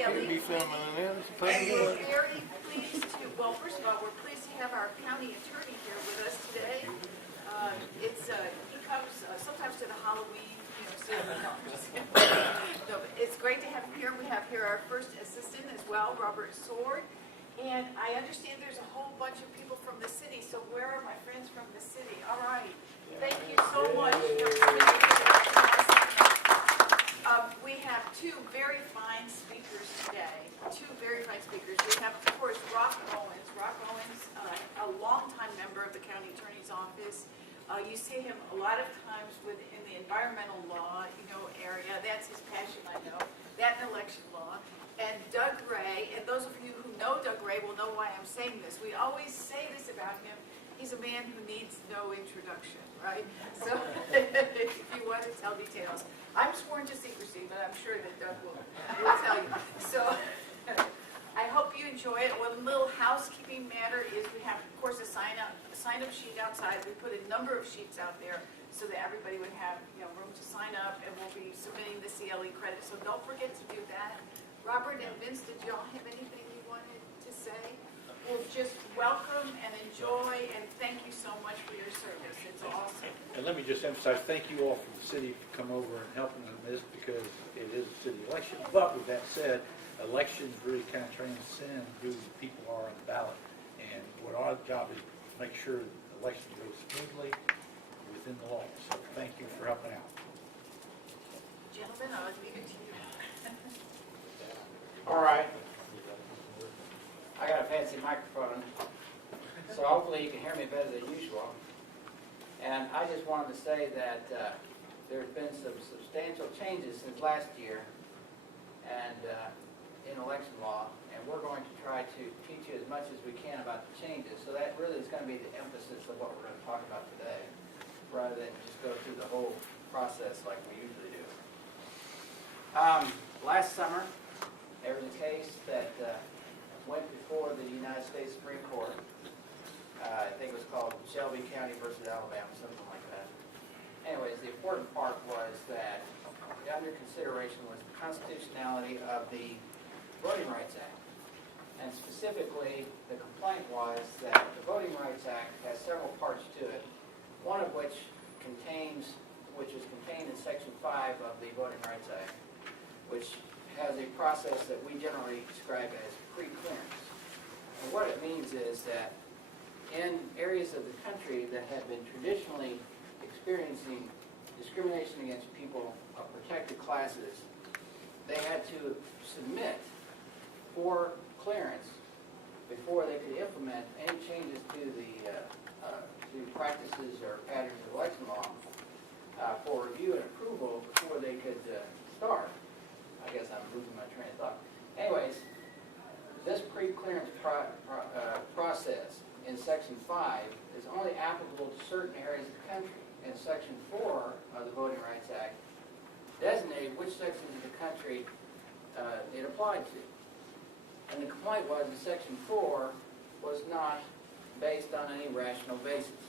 CLE. Be filming in there. We're very pleased to, well, first of all, we're pleased to have our county attorney here with us today. He comes sometimes to the Halloween, ceremony. No, I'm just kidding. No, but it's great to have him here. We have here our first assistant as well, Robert Sword. And I understand there's a whole bunch of people from the city, so where are my friends from the city? All right, thank you so much for coming here. We have two very fine speakers today, We have, of course, Rock Owens. Rock Owens, a longtime member of the county attorney's office. You see him a lot of times in the environmental law, area. That's his passion, I know. That and election law. And Doug Ray, and those of you who know Doug Ray will know why I'm saying this. We always say this about him. He's a man who needs no introduction, right? So if you want to tell details. I'm sworn to secrecy, but I'm sure that Doug will tell you. So I hope you enjoy it. One little housekeeping matter is we have, of course, a sign-up sheet outside. We put a number of sheets out there so that everybody would have room to sign up, and we'll be submitting the CLE credit. So don't forget to do that. Robert and Vince, did y'all have anything you wanted to say? Well, just welcome and enjoy, and thank you so much for your service. It's awesome. And let me just emphasize, thank you all for the city to come over and helping on this, because it is a city election. But with that said, elections really kind of transcend who the people are on the ballot. And what our job is to make sure that the election goes smoothly within the law. So thank you for helping out. Gentlemen, I'll leave it to you. All right. I got a fancy microphone, so hopefully you can hear me better than usual. And I just wanted to say that there's been some substantial changes since last year and in election law, and we're going to try to teach you as much as we can about the changes. So that really is going to be the emphasis of what we're going to talk about today, rather than just go through the whole process like we usually do. Last summer, there was a case that went before the United States Supreme Court. I think it was called Shelby County versus Alabama, something like that. Anyways, the important part was that under consideration was the constitutionality of the Voting Rights Act. And specifically, the complaint was that the Voting Rights Act has several parts to it, one of which is contained in Section 5 of the Voting Rights Act, which has a process that we generally describe as pre-clearance. And what it means is that in areas of the country that have been traditionally experiencing discrimination against people of protected classes, they had to submit for clearance before they could implement any changes to the to practices or patterns of election law for review and approval before they could start. I guess I'm losing my train of thought. Anyways, this pre-clearance process in Section 5 is only applicable to certain areas of the country. And Section 4 of the Voting Rights Act designated which sections of the country it applied to. And the complaint was that Section 4 was not based on any rational basis.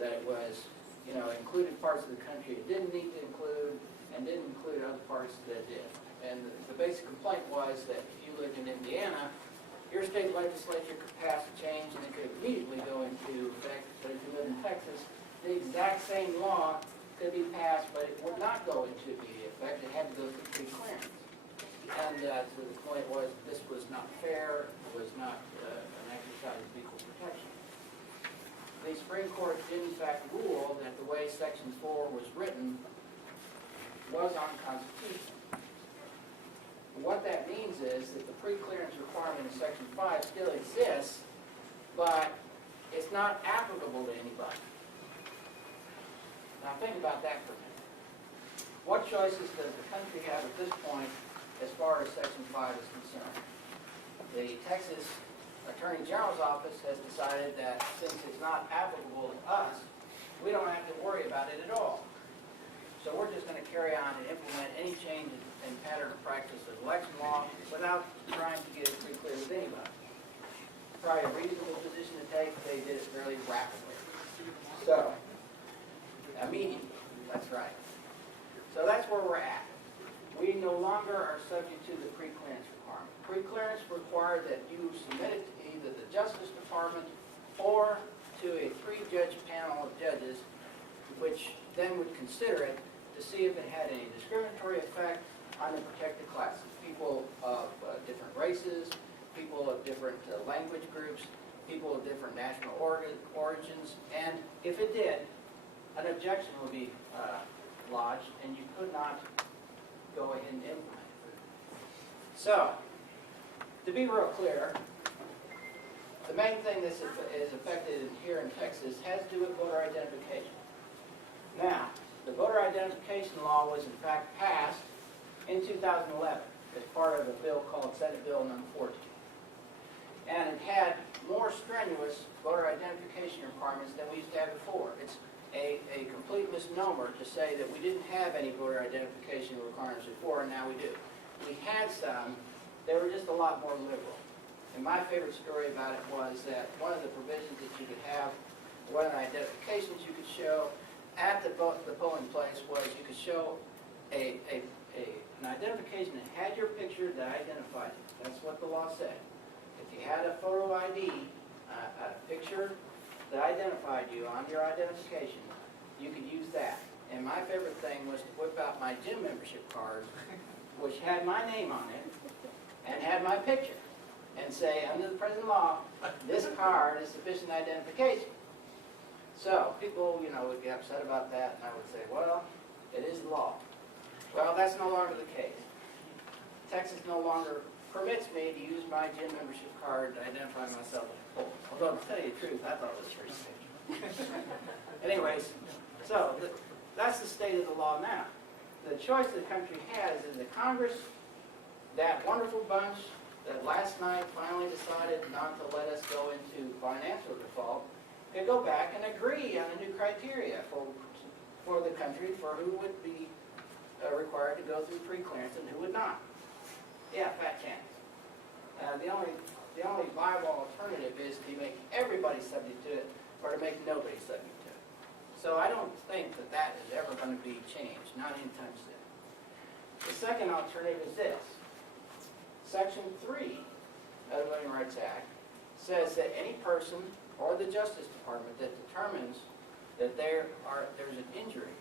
That it was, included parts of the country it didn't need to include, and didn't include other parts that did. And the basic complaint was that if you lived in Indiana, your state legislature could pass a change and it could immediately go into effect. But if you live in Texas, the exact same law could be passed, but it would not go into immediate effect. It had to go through pre-clearance. And so the point was this was not fair. It was not an exercise of equal protection. The Supreme Court did in fact rule that the way Section 4 was written was unconstitutional. What that means is that the pre-clearance requirement in Section 5 still exists, but it's not applicable to anybody. Now think about that for a minute. What choices does the country have at this point as far as Section 5 is concerned? The Texas Attorney General's office has decided that since it's not applicable to us, we don't have to worry about it at all. So we're just going to carry on and implement any changes in pattern of practice of election law without trying to get it pre-clear with anybody. Probably a reasonable position to take. They did it fairly rapidly. So, immediately, that's right. So that's where we're at. We no longer are subject to the pre-clearance requirement. Justice Department or to a three-judge panel of judges, which then would consider it to see if it had any discriminatory effect on the protected classes, people of different races, people of different language groups, people of different national origins, and if it did, an objection would be lodged, and you could not go ahead and implement it. So, to be real clear, the main thing that is affected here in Texas has to do with voter identification. Now, the voter identification law was in fact passed in 2011 as part of a bill called Senate Bill number 14. And it had more strenuous voter identification requirements than we used to have before. It's a complete misnomer to say that we didn't have any voter identification requirements before, and now we do. We had some, they were just a lot more liberal. And my favorite story about it was that one of the provisions that you could have, one of the identifications you could show at the polling place was you could show an identification that had your picture that identified you. That's what the law said. If you had a photo ID, a picture that identified you on your identification, you could use that. And my favorite thing was to whip out my gym membership card, which had my name on it and had my picture, and say, under the present law, this card is sufficient identification. So people, would get upset about that, and I would say, well, it is the law. Well, that's no longer the case. Texas no longer permits me to use my gym membership card to identify myself as a poll. Although, to tell you the truth, I thought it was pretty strange. Anyways, so that's the state of the law now. The choice the country has is the Congress, that wonderful bunch that last night finally decided not to let us go into financial default, could go back and agree on a new criteria for the country for who would be required to go through pre-clearance and who would not. Yeah, fat chance. The only viable alternative is to make everybody subject to it or to make nobody subject to it. So I don't think that that is ever going to be changed, not anytime soon. The second alternative is this. Section 3 of the Voting Rights Act says that any person or the Justice Department that determines that there's an injury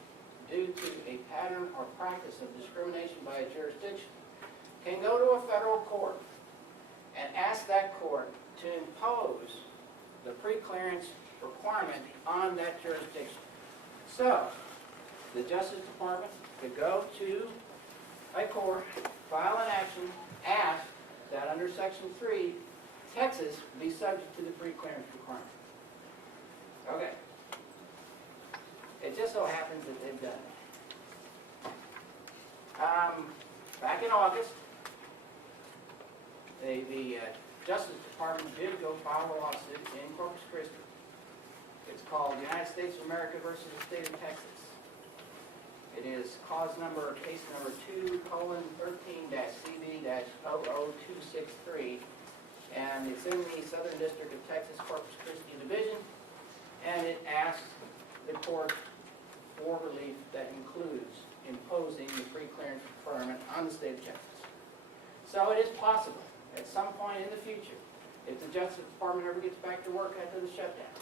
due to a pattern or practice of discrimination by a jurisdiction can go to a federal court and ask that court to impose the pre-clearance requirement on that jurisdiction. So, the Justice Department could go to a court, file an action, ask that under Section 3, Texas be subject to the pre-clearance requirement. Okay. It just so happens that they've done it. Back in August, the Justice Department did go file a lawsuit in Corpus Christi. It's called the United States of America versus the State of Texas. It is case number 2:13-CB-00263, and it's in the Southern District of Texas, Corpus Christi Division, and it asks the court for relief that includes imposing the pre-clearance requirement on the state of Texas. So it is possible, at some point in the future, if the Justice Department ever gets back to work after the shutdown,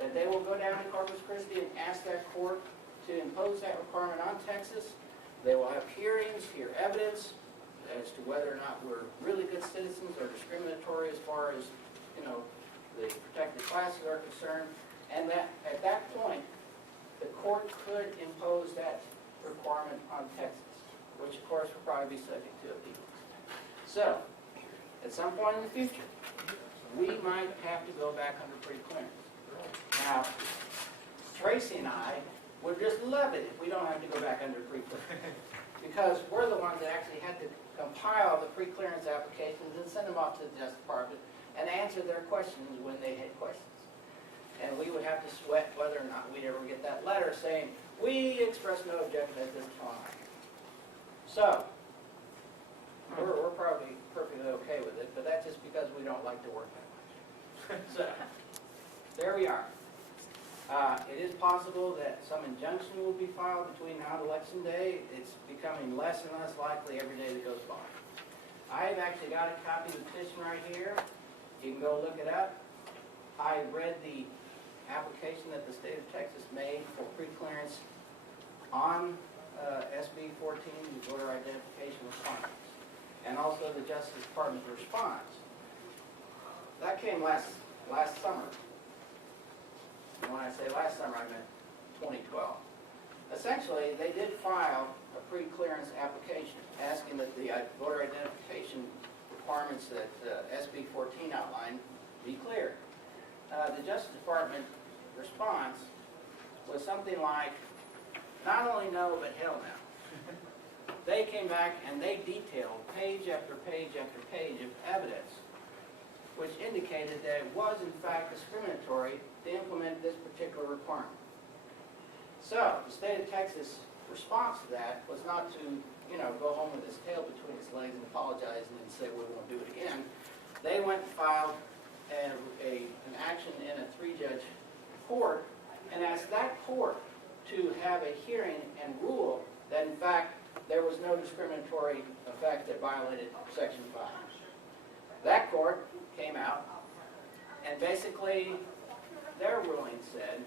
that they will go down to Corpus Christi and ask that court to impose that requirement on Texas. They will have hearings, hear evidence as to whether or not we're really good citizens or discriminatory as far as, the protected classes are concerned. And that at that point, the court could impose that requirement on Texas, which of course will probably be subject to appeal. So, at some point in the future, we might have to go back under pre-clearance. Now, Tracy and I would just love it if we don't have to go back under pre-clearance, because we're the ones that actually had to compile the pre-clearance applications and send them off to the Justice Department and answer their questions when they had questions. And we would have to sweat whether or not we'd ever get that letter saying, we express no objection at this time. So, we're probably perfectly okay with it, but that's just because we don't like to work that much. So, there we are. It is possible that some injunction will be filed between now and Election Day. It's becoming less and less likely every day that goes by. I've actually got a copy of the petition right here. You can go look it up. I read the application that the state of Texas made for pre-clearance on SB 14, the voter identification requirements, and also the Justice Department's response. That came last summer. And when I say last summer, I meant 2012. Essentially, they did file a pre-clearance application asking that the voter identification requirements that SB 14 outlined be cleared. The Justice Department response was something like, not only no, but hell no. They came back and they detailed page after page after page of evidence which indicated that it was in fact discriminatory to implement this particular requirement. So the state of Texas' response to that was not to, go home with his tail between his legs and apologize and then say we won't do it again. They went and filed an action in a 3-judge court and asked that court to have a hearing and rule that in fact there was no discriminatory effect that violated Section 5. That court came out and basically their ruling said,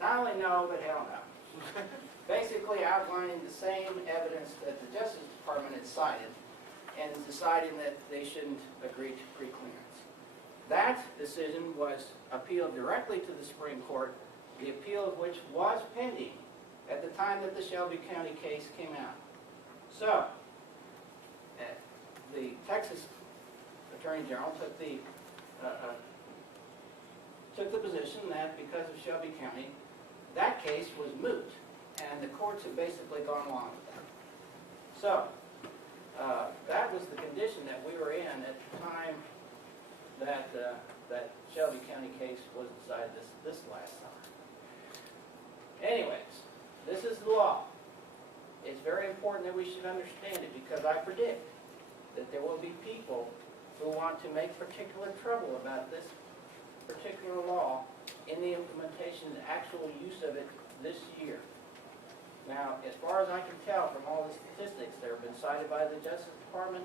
not only no, but hell no. Basically outlining the same evidence that the Justice Department had cited and deciding that they shouldn't agree to pre-clearance. That decision was appealed directly to the Supreme Court, the appeal of which was pending at the time that the Shelby County case came out. So, the Texas Attorney General took the position that because of Shelby County, that case was moot, and the courts have basically gone along with that. So, that was the condition that we were in at the time that that Shelby County case was decided this last summer. Anyways, this is the law. It's very important that we should understand it because I predict that there will be people who want to make particular trouble about this particular law in the implementation and actual use of it this year. Now, as far as I can tell from all the statistics that have been cited by the Justice Department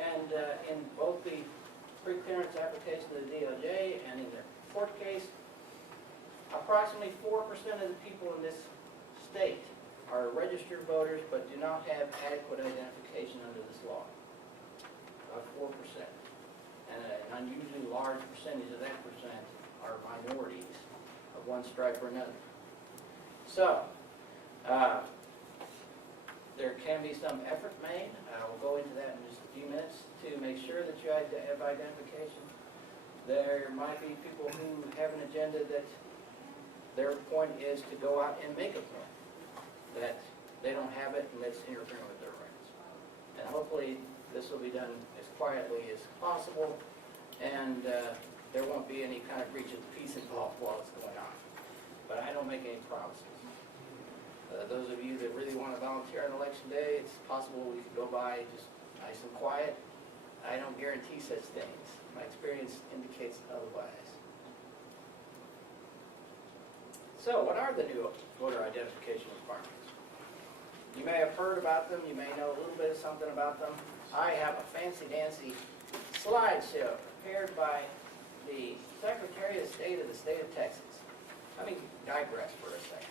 and in both the pre-clearance application of the DOJ and in their court case, approximately 4% of the people in this state are registered voters but do not have adequate identification under this law. About 4%. And an unusually large percentage of that percent are minorities of one stripe or another. So, there can be some effort made. We'll go into that in just a few minutes to make sure that you have identification. There might be people who have an agenda that their point is to go out and make a point that they don't have it and that's interfering with their rights. And hopefully this will be done as quietly as possible and there won't be any kind of breach of the peace involved while it's going on. But I don't make any promises. Those of you that really want to volunteer on election day, it's possible we could go by just nice and quiet. I don't guarantee such things. My experience indicates otherwise. So, what are the new voter identification requirements? You may have heard about them. You may know a little bit of something about them. I have a fancy-dancy slideshow prepared by the Secretary of State of the state of Texas. Let me digress for a second.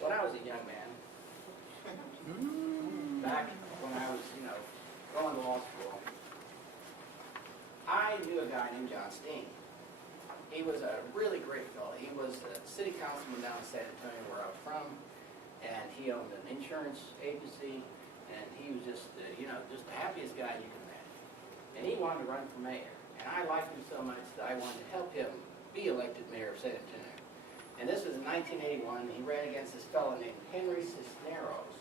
When I was a young man, back when I was, going to law school, I knew a guy named John Steen. He was a really great fellow. He was a city councilman down in San Antonio where I was from, and he owned an insurance agency, and he was just, just the happiest guy you can imagine. And he wanted to run for mayor, and I liked him so much that I wanted to help him be elected mayor of San Antonio. And this was in 1981. He ran against this fellow named Henry Cisneros,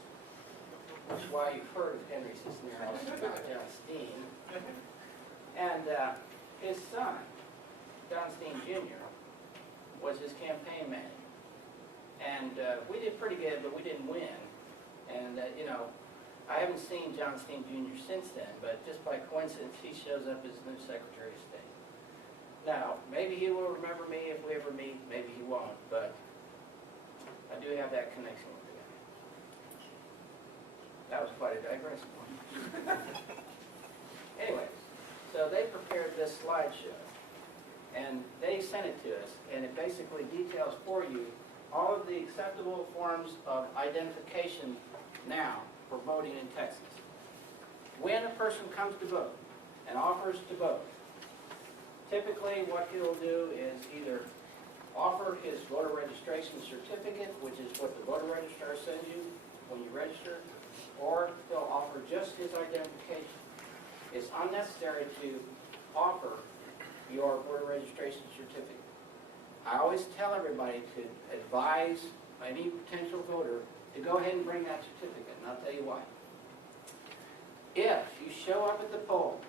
which is why you've heard of Henry Cisneros, not John Steen. And his son, John Steen Jr., was his campaign manager. And we did pretty good, but we didn't win. And, I haven't seen John Steen Jr. since then, but just by coincidence, he shows up as the new Secretary of State. Now, maybe he will remember me if we ever meet, maybe he won't, but I do have that connection with him. That was quite a digression. Anyways, so they prepared this slideshow. And they sent it to us, and it basically details for you all of the acceptable forms of identification now for voting in Texas. When a person comes to vote and offers to vote, typically what he'll do is either offer his voter registration certificate, which is what the voter registrar sends you when you register, or he'll offer just his identification. It's unnecessary to offer your voter registration certificate. I always tell everybody to advise any potential voter to go ahead and bring that certificate, and I'll tell you why. If you show up at the poll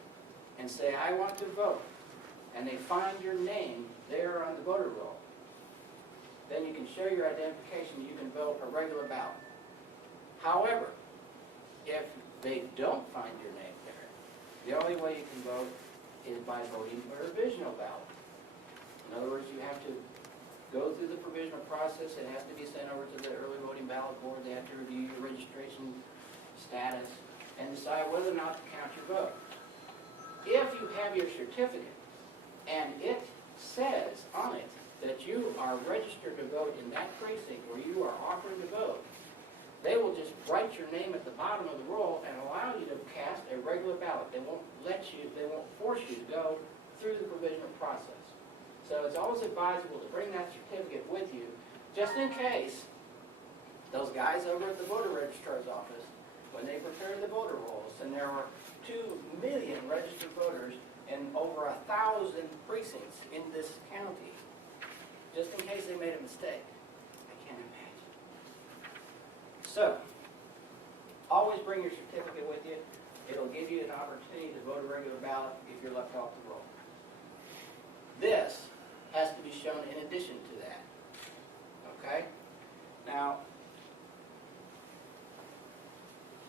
and say, I want to vote, and they find your name there on the voter roll, then you can show your identification, you can vote a regular ballot. However, if they don't find your name there, the only way you can vote is by voting for a provisional ballot. In other words, you have to go through the provisional process. It has to be sent over to the early voting ballot board. They have to review your registration status and decide whether or not to count your vote. If you have your certificate and it says on it that you are registered to vote in that precinct where you are offering to vote, they will just write your name at the bottom of the roll and allow you to cast a regular ballot. They won't force you to go through the provisional process. So it's always advisable to bring that certificate with you, just in case those guys over at the voter registrar's office, when they prepare the voter rolls, and there are 2 million registered voters in over 1,000 precincts in this county, just in case they made a mistake. I can't imagine. So, always bring your certificate with you. It'll give you an opportunity to vote a regular ballot if you're left off the roll. This has to be shown in addition to that. Okay? Now,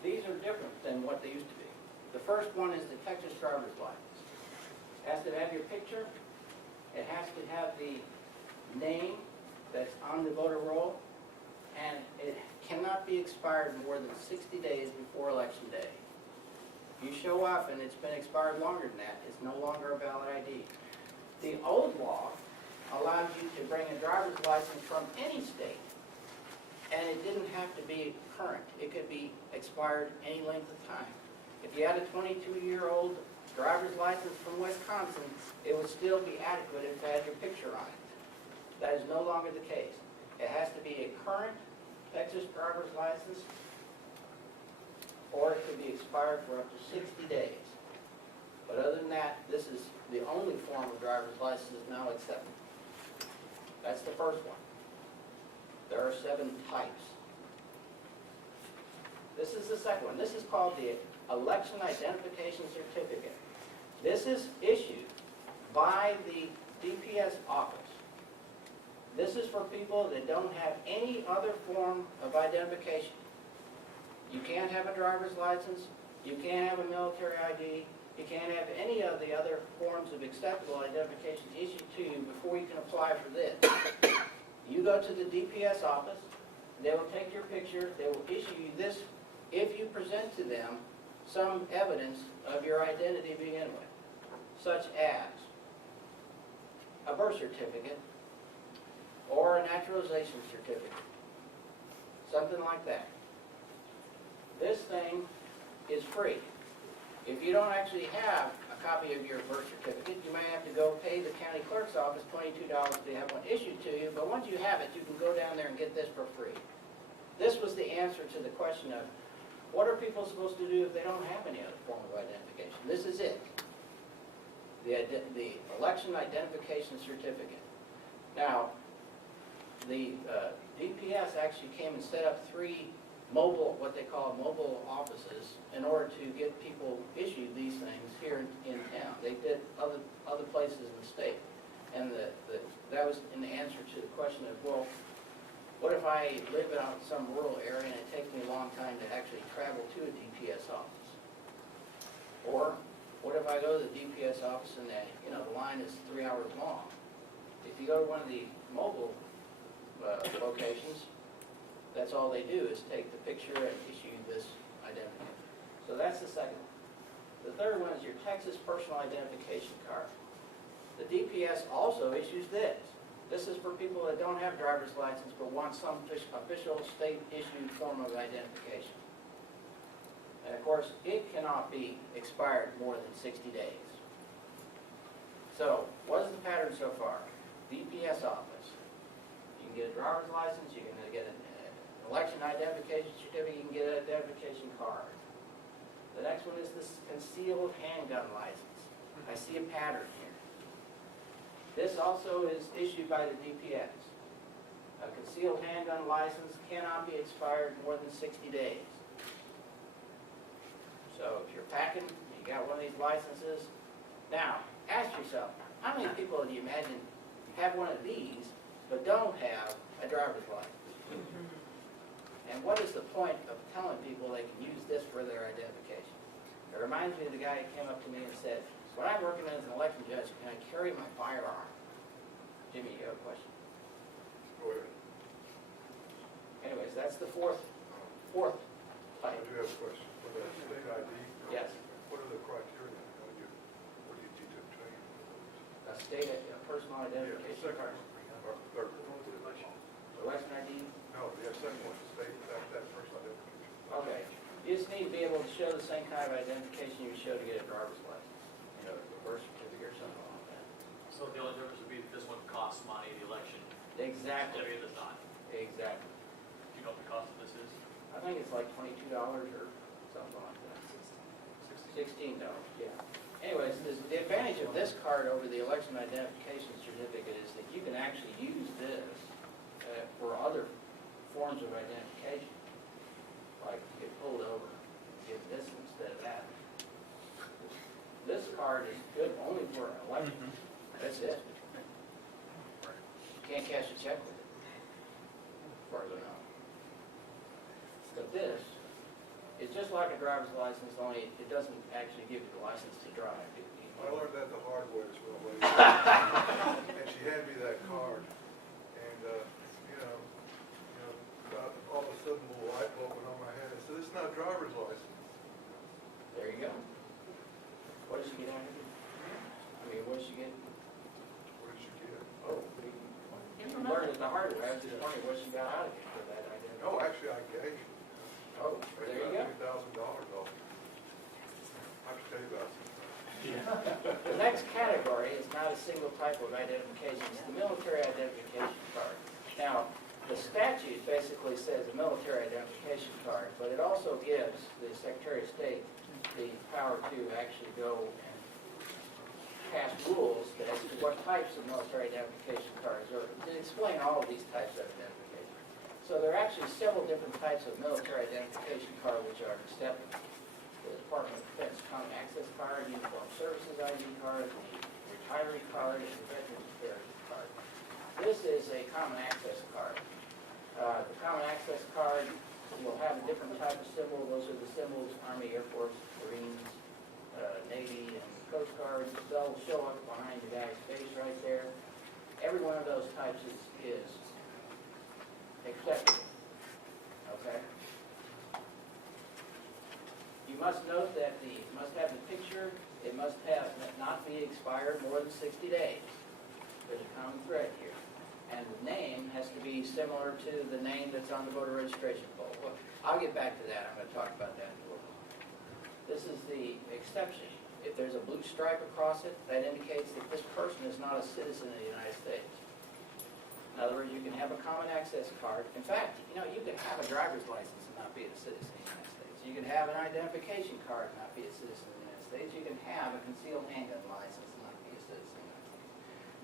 these are different than what they used to be. The first one is the Texas driver's license. It has to have your picture. It has to have the name that's on the voter roll. And it cannot be expired more than 60 days before Election Day. If you show up and it's been expired longer than that, it's no longer a valid ID. The old law allowed you to bring a driver's license from any state, and it didn't have to be current. It could be expired any length of time. If you had a 22-year-old driver's license from Wisconsin, it would still be adequate if it had your picture on it. That is no longer the case. It has to be a current Texas driver's license, or it could be expired for up to 60 days. But other than that, this is the only form of driver's license now accepted. That's the first one. There are 7 types. This is the second one. This is called the Election Identification Certificate. This is issued by the DPS office. This is for people that don't have any other form of identification. You can't have a driver's license. You can't have a military ID. You can't have any of the other forms of acceptable identification issued to you before you can apply for this. You go to the DPS office. They will take your picture. They will issue you this if you present to them some evidence of your identity to begin with, such as a birth certificate, or a naturalization certificate, something like that. This thing is free. If you don't actually have a copy of your birth certificate, you may have to go pay the county clerk's office $22 to have one issued to you, but once you have it, you can go down there and get this for free. This was the answer to the question of, what are people supposed to do if they don't have any other form of identification? This is it. The Election Identification Certificate. Now, the DPS actually came and set up 3 mobile, what they call mobile offices, in order to get people issued these things here in town. They did other places in the state. And that was in the answer to the question of, well, what if I live out in some rural area and it takes me a long time to actually travel to a DPS office? Or what if I go to the DPS office and the line is 3 hours long? If you go to one of the mobile locations, that's all they do is take the picture and issue this identification. So that's the second one. The third one is your Texas Personal Identification Card. The DPS also issues this. This is for people that don't have driver's license but want some official state-issued form of identification. And of course, it cannot be expired more than 60 days. So, what is the pattern so far? DPS office. You can get a driver's license, you can get an election identification certificate, you can get an identification card. The next one is this concealed handgun license. I see a pattern here. This also is issued by the DPS. A concealed handgun license cannot be expired more than 60 days. So if you're packing, you got one of these licenses. Now, ask yourself, how many people do you imagine have one of these but don't have a driver's license? And what is the point of telling people they can use this for their identification? It reminds me of the guy who came up to me and said, when I'm working as an election judge, can I carry my firearm? Jimmy, you have a question? Go ahead. Anyways, that's the fourth I type. do have a question. For the state ID? Yes. What are the criteria? What do you need to obtain? A state, a personal identification second card. one. Or third one. Election ID. No, the second one, state, that first identification. Okay. You just need to be able to show the same kind of identification you show to get a driver's license. You know, a birth certificate or something like that. So the only difference would be that this one costs money, the election Exactly. certificate does not. Exactly. Do you know what the cost of this is? I think it's like $22 or something like that. $16, yeah. Anyways, the advantage of this card over the election identification certificate is that you can actually use this for other forms of identification. Like you get pulled over, get this instead of that. This card is good only for an election. That's it. Can't cash a check with it, as far as I know. But this, it's just like a driver's license, only it doesn't actually give you the license to drive. I learned that the hard way as well. And she handed me that card, and, all of a sudden, the light bulb went on my head. I said, it's not a driver's license. There you go. What did she get out of it? I mean, what did she get? What did she get? Oh, you learned it the hard way. I was just wondering what she got out of it for that identity. No, actually, I gave you. Oh, there you go. $2,000 off. I have to tell you about it. The next category is not a single type of identification. It's the military identification card. Now, the statute basically says a military identification card, but it also gives the Secretary of State the power to actually go and pass rules as to what types of military identification cards are, to explain all of these types of identification. So there are actually several different types of military identification card which are accepted. The Department of Defense Common Access Card, Uniform Services ID card, the Retiree card, and the Veterans Affairs card. This is a Common Access card. The Common Access card will have a different type of symbol. Those are the symbols, Army, Air Force, Marines, Navy, and Coast Guard. They'll show up behind the guy's face right there. Every one of those types is accepted. Okay? You must note that it must have the picture, it must have not be expired more than 60 days. There's a common thread here. And the name has to be similar to the name that's on the voter registration poll. Well, I'll get back to that. I'm going to talk about that in a little while. This is the exception. If there's a blue stripe across it, that indicates that this person is not a citizen of the United States. In other words, you can have a common access card. In fact, you can have a driver's license and not be a citizen of the United States. You can have an identification card and not be a citizen of the United States. You can have a concealed handgun license and not be a citizen of the United States.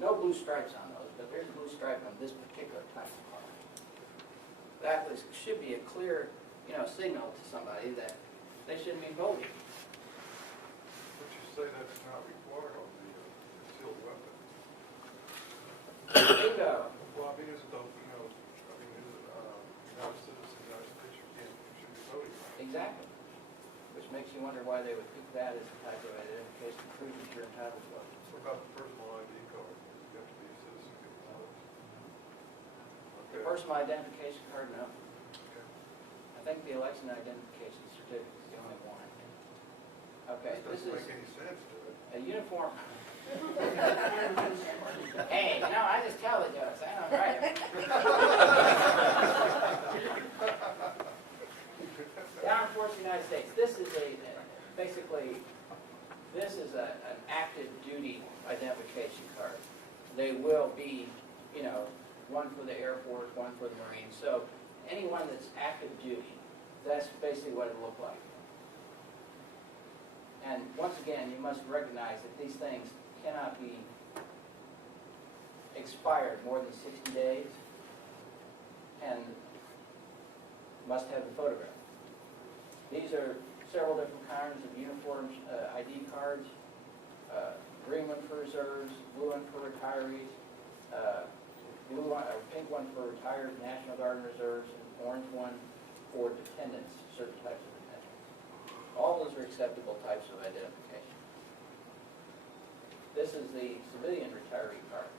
No blue stripes on those, but there's a blue stripe on this particular type of card. That should be a clear, signal to somebody that they shouldn't be voting. But you say that's not required on the concealed weapon. Bingo. Well, I mean, is it though, is it not a citizen of the United States, you should be voting. Exactly. Which makes you wonder why they would pick that as a type of identification proof that you're entitled to vote. What about the personal ID card? You have to be a citizen to get one of those. The Okay. personal identification card, no. Okay. I think the election identification certificate is the only one, I think. Okay, This this doesn't is make any sense to it. a uniform. Hey, you know, I just tell the jokes, I don't write them. Down Force United States, this is basically, this is an active duty identification card. They will be, you know, one for the Air Force, one for the Marines. So anyone that's active duty, that's basically what it'll look like. And once again, you must recognize that these things cannot be expired more than 60 days and must have the photograph. These are several different kinds of uniforms, ID cards, green one for reserves, blue one for retirees, pink one for retired National Guard and reserves, and orange one for dependents, certain types of dependents. All those are acceptable types of identification. This is the civilian retiree card.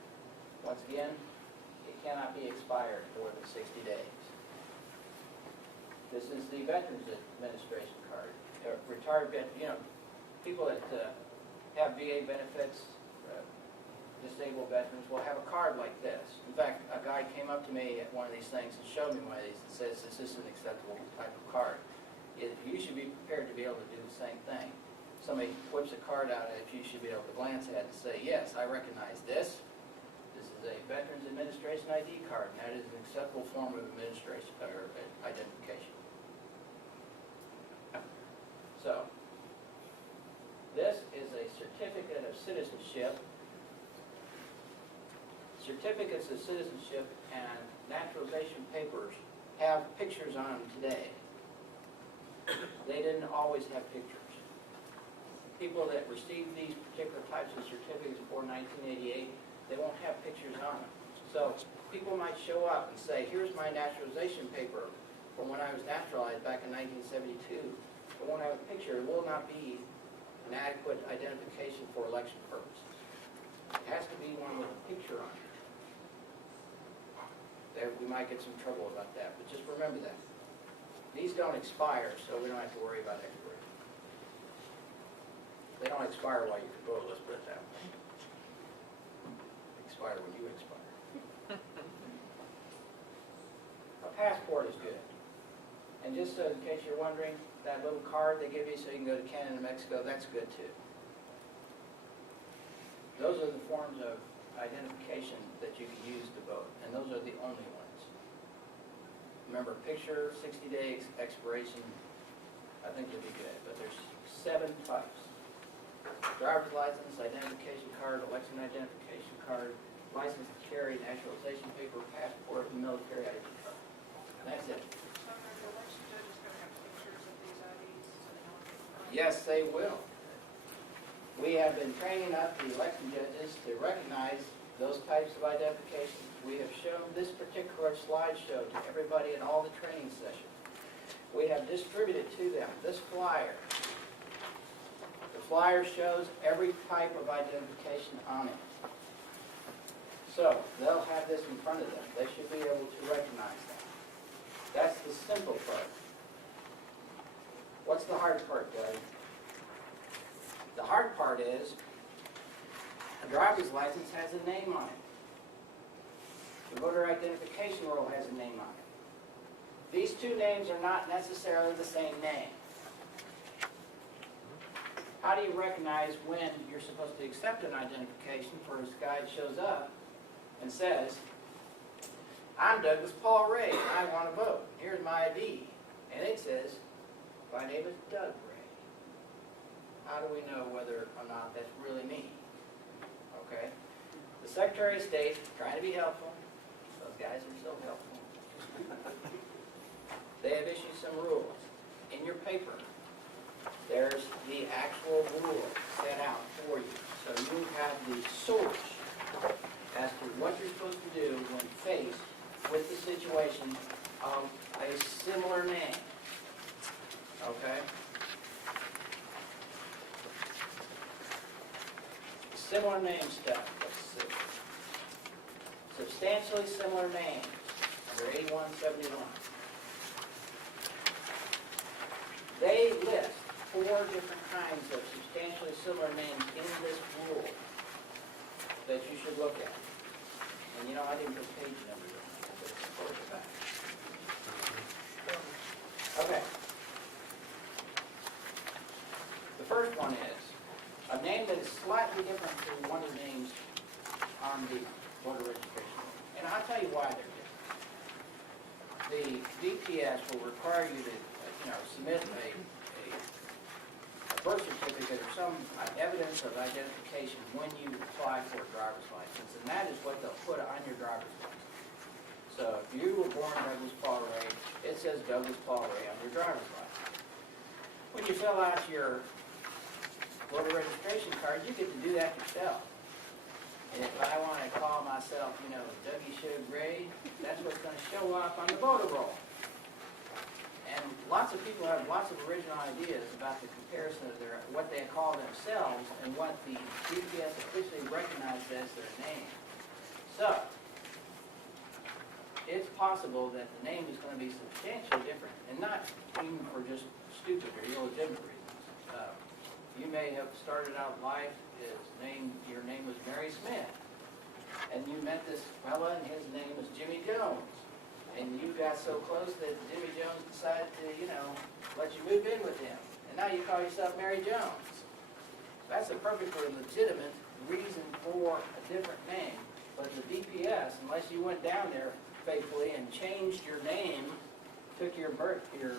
Once again, it cannot be expired more than 60 days. This is the Veterans Administration card. Retired, people that have VA benefits, disabled veterans will have a card like this. In fact, a guy came up to me at one of these things and showed me one of these and says, this is an acceptable type of card. You should be prepared to be able to do the same thing. Somebody whips a card out at you, should be able to glance at it and say, yes, I recognize this. This is a Veterans Administration ID card, and that is an acceptable form of administration or identification. So, this is a certificate of citizenship. Certificates of citizenship and naturalization papers have pictures on them today. They didn't always have pictures. People that received these particular types of certificates before 1988, they won't have pictures on them. So people might show up and say, here's my naturalization paper from when I was naturalized back in 1972. It won't have a picture. It will not be an adequate identification for election purposes. It has to be one with a picture on it. We might get some trouble about that, but just remember that. These don't expire, so we don't have to worry about expiration. They don't expire while you can vote, let's put it that way. Expire when you expire. A passport is good. And just so in case you're wondering, that little card they give you so you can go to Canada and Mexico, that's good too. Those are the forms of identification that you can use to vote, and those are the only ones. Remember, picture, 60-day expiration, I think you'll be good, but there's 7 types. Driver's license, identification card, election identification card, license to carry, naturalization paper, passport, and military ID card. And that's it. So are the election judges going to have pictures of these IDs so they know what they're doing? Yes, they will. We have been training up the election judges to recognize those types of identifications. We have shown this particular slideshow to everybody in all the training sessions. We have distributed to them this flyer. The flyer shows every type of identification on it. So they'll have this in front of them. They should be able to recognize that. That's the simple part. What's the hard part, Doug? The hard part is a driver's license has a name on it. The voter identification roll has a name on it. These two names are not necessarily the same name. How do you recognize when you're supposed to accept an identification for this guy that shows up and says, I'm Douglas Paul Ray, and I want to vote. Here's my ID. And it says, my name is Doug Ray. How do we know whether or not that's really me? Okay? The Secretary of State, trying to be helpful, those guys are so helpful. They have issued some rules. In your paper, there's the actual rule set out for you. So you have the source as to what you're supposed to do when faced with the situation of a similar name. Okay? Similar name stuff. Let's see. Substantially similar name, under 8171. They list 4 different kinds of substantially similar names in this rule. look at. And you know, I didn't put page numbers on it, but it's forward to back. Okay. The first one is a name that is slightly different from one of the names on the voter registration. And I'll tell you why they're different. The DPS will require you to, submit a birth certificate or some evidence of identification when you apply for a driver's license, and that is what they'll put on your driver's license. So if you were born Douglas Paul Ray, it says Douglas Paul Ray on your driver's license. When you fill out your voter registration card, you get to do that yourself. And if I want to call myself, Dougie Shug Ray, that's what's going to show up on the voter roll. And lots of people have lots of original ideas about the comparison of what they call themselves and what the DPS officially recognized as their name. So, it's possible that the name is going to be substantially different, and not even for just stupid or illegitimate reasons. You may have started out life your name was Mary Smith, and you met this fella and his name was Jimmy Jones. And you got so close that Jimmy Jones decided to, let you move in with him. And now you call yourself Mary Jones. That's a perfectly legitimate reason for a different name. But the DPS, unless you went down there faithfully and changed your name, took your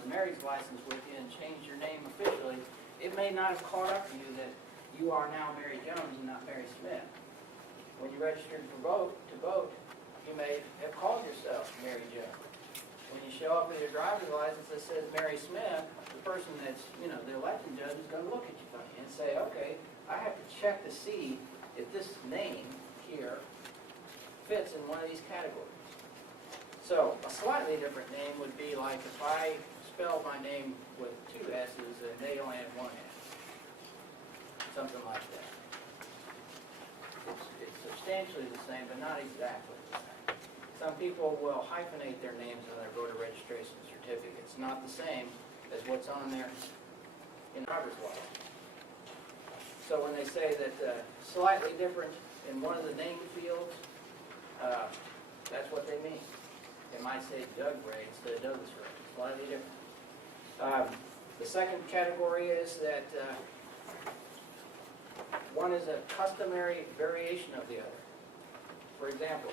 marriage license with you and changed your name officially, it may not have caught up to you that you are now Mary Jones and not Mary Smith. When you registered to vote, you may have called yourself Mary Jones. When you show up with your driver's license that says Mary Smith, the person that's, the election judge is going to look at you funny and say, okay, I have to check to see if this name here fits in one of these categories. So a slightly different name would be like if I spell my name with two S's and they only have one S. Something like that. It's substantially the same, but not exactly the same. Some people will hyphenate their names on their voter registration certificates. Not the same as what's on there in driver's license. So when they say that slightly different in one of the name fields, that's what they mean. They might say Doug Ray instead of Douglas Ray. Slightly different. The second category is that one is a customary variation of the other. For example,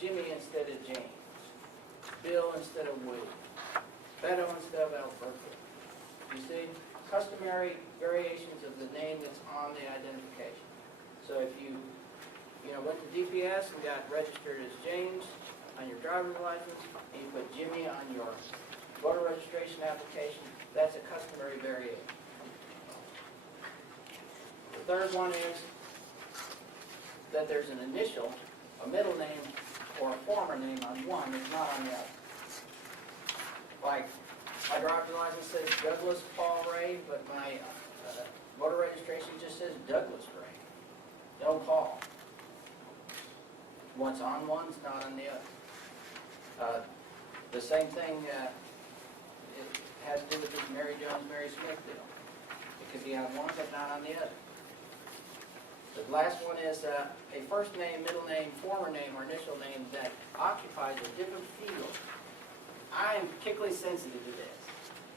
Jimmy instead of James, Bill instead of William, Beto instead of Alberto. You see, customary variations of the name that's on the identification. So if you went to DPS and got registered as James on your driver's license, and you put Jimmy on your voter registration application, that's a customary variation. The third one is that there's an initial, a middle name, or a former name on one that's not on the other. Like, my driver's license says Douglas Paul Ray, but my voter registration just says Douglas Ray. No Paul. What's on one's not on the other. The same thing, it has to do with this Mary Jones, Mary Smith deal. It could be on one, but not on the other. The last one is a first name, middle name, former name, or initial name that occupies a different field. I am particularly sensitive to this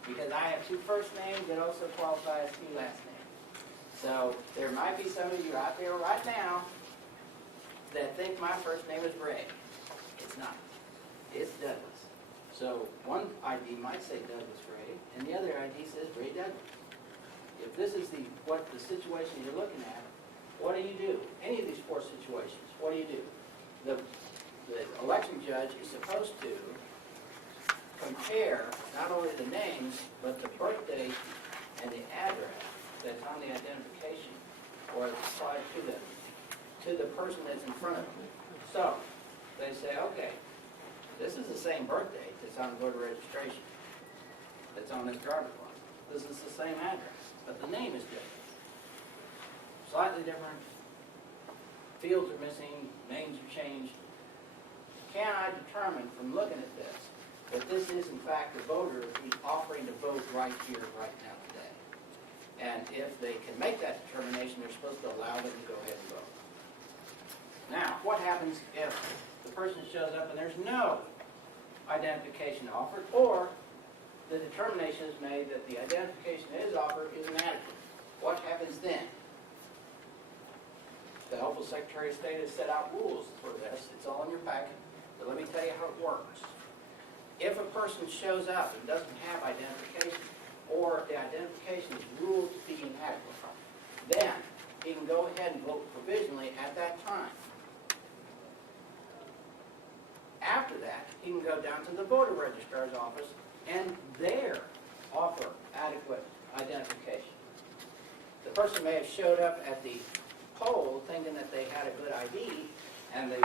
because I have two first names that also qualify as two last names. So there might be some of you out there right now that think my first name is Ray. It's not. It's Douglas. So one ID might say Douglas Ray, and the other ID says Ray Douglas. If this is what the situation you're looking at, what do you do? Any of these four situations, what do you do? The election judge is supposed to compare not only the names, but the birth date and the address that's on the identification or applied to the person that's in front of them. So they say, okay, this is the same birth date that's on voter registration, that's on this driver's license. This is the same address, but the name is different. Slightly different, fields are missing, names are changed. Can I determine from looking at this that this is in fact a voter who's offering to vote right here, right now, today? And if they can make that determination, they're supposed to allow them to go ahead and vote. Now, what happens if the person shows up and there's no identification offered, or the determination is made that the identification that is offered is inadequate? What happens then? The helpful Secretary of State has set out rules for this. It's all in your packet, but let me tell you how it works. If a person shows up and doesn't have identification, or the identification is ruled to be inadequate, then he can go ahead and vote provisionally at that time. After that, he can go down to the voter registrar's office and there offer adequate identification. The person may have showed up at the poll thinking that they had a good ID, and the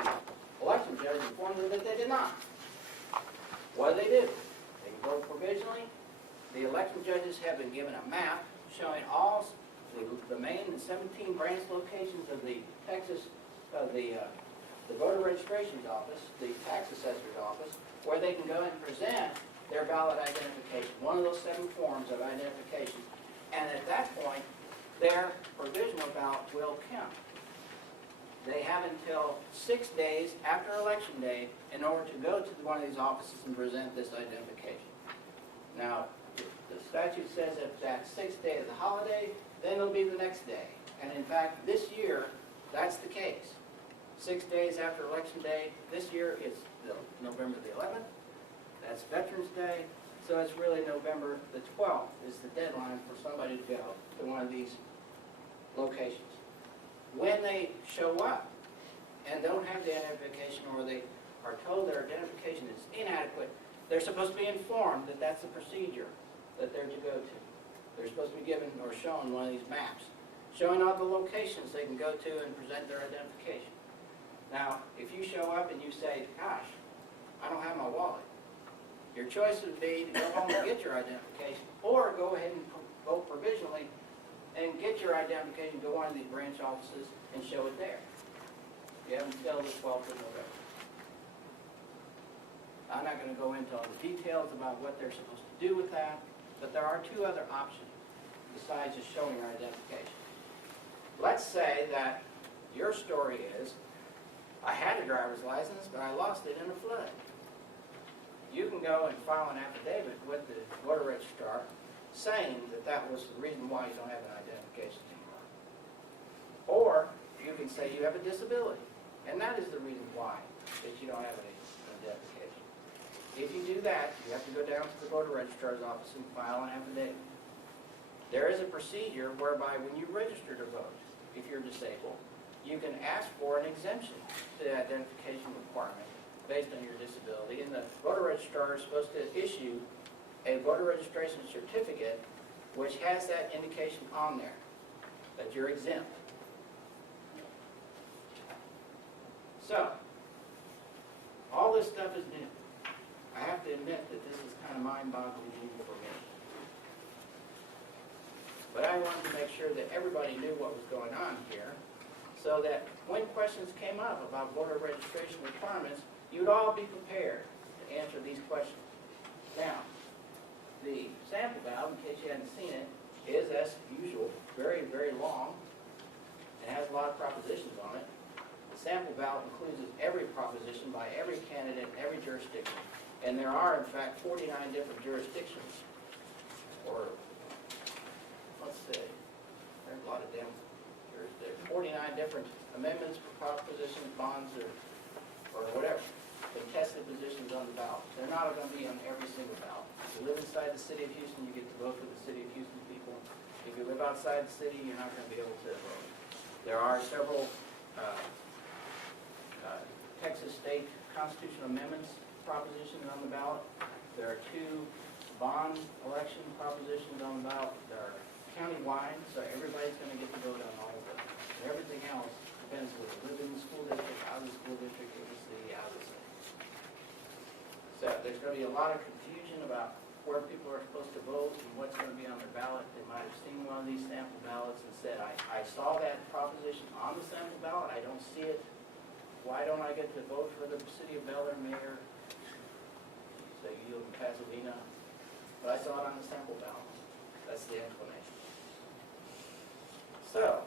election judge informed them that they did not. What do? They can vote provisionally. The election judges have been given a map showing all the main and 17 branch locations of the the voter registration's office, the tax assessor's office, where they can go and present their ballot identification, one of those 7 forms of identification. And at that point, their provisional ballot will count. They have until 6 days after Election Day in order to go to one of these offices and present this identification. Now, the statute says if that 6th day is a holiday, then it'll be the next day. And in fact, this year, that's the case. 6 days after Election Day, this year is November the 11th. That's Veterans Day. So it's really November the 12th is the deadline for somebody to go to one of these locations. When they show up and don't have the identification, or they are told their identification is inadequate, they're supposed to be informed that that's the procedure that they're to go to. They're supposed to be given or shown one of these maps, showing all the locations they can go to and present their identification. Now, if you show up and you say, gosh, I don't have my wallet, your choice would be to go home and get your identification, or go ahead and vote provisionally and get your identification, go on to these branch offices and show it there. You have until the 12th of November. I'm not going to go into all the details about what they're supposed to do with that, but there are 2 other options besides just showing your identification. Let's say that your story is, I had a driver's license, but I lost it in a flood. You can go and file an affidavit with the voter registrar saying that that was the reason why you don't have an identification anymore. Or you can say you have a disability, and that is the reason why that you don't have an identification. If you do that, you have to go down to the voter registrar's office and file an affidavit. There is a procedure whereby when you register to vote, if you're disabled, you can ask for an exemption to the identification requirement based on your disability, and the voter registrar is supposed to issue a voter registration certificate which has that indication on there, that you're exempt. So, all this stuff is new. I have to admit that this is kind of mind-boggling for me. But I wanted to make sure that everybody knew what was going on here, so that when questions came up about voter registration requirements, you'd all be prepared to answer these questions. Now, the sample ballot, in case you hadn't seen it, is, as usual, very, very long. It has a lot of propositions on it. The sample ballot includes every proposition by every candidate in every jurisdiction. And there are, in fact, 49 different jurisdictions. Or, let's see, there's a lot of them. There's 49 different amendments, propositions, bonds, or whatever. Contested positions on the ballot. They're not going to be on every single ballot. If you live inside the city of Houston, you get to vote for the city of Houston people. If you live outside the city, you're not going to be able to vote. There are several Texas state constitutional amendments propositions on the ballot. There are 2 bond election propositions on the ballot. There are county-wide, so everybody's going to get to vote on all of them. And everything else depends whether you live in the school district, out of the school district, in the city, out of the city. So there's going to be a lot of confusion about where people are supposed to vote and what's going to be on their ballot. They might have seen one of these sample ballots and said, I saw that proposition on the sample ballot, I don't see it. Why don't I get to vote for the city of Bel Air mayor? So you live in Pasadena. But I saw it on the sample ballot. That's the explanation. So,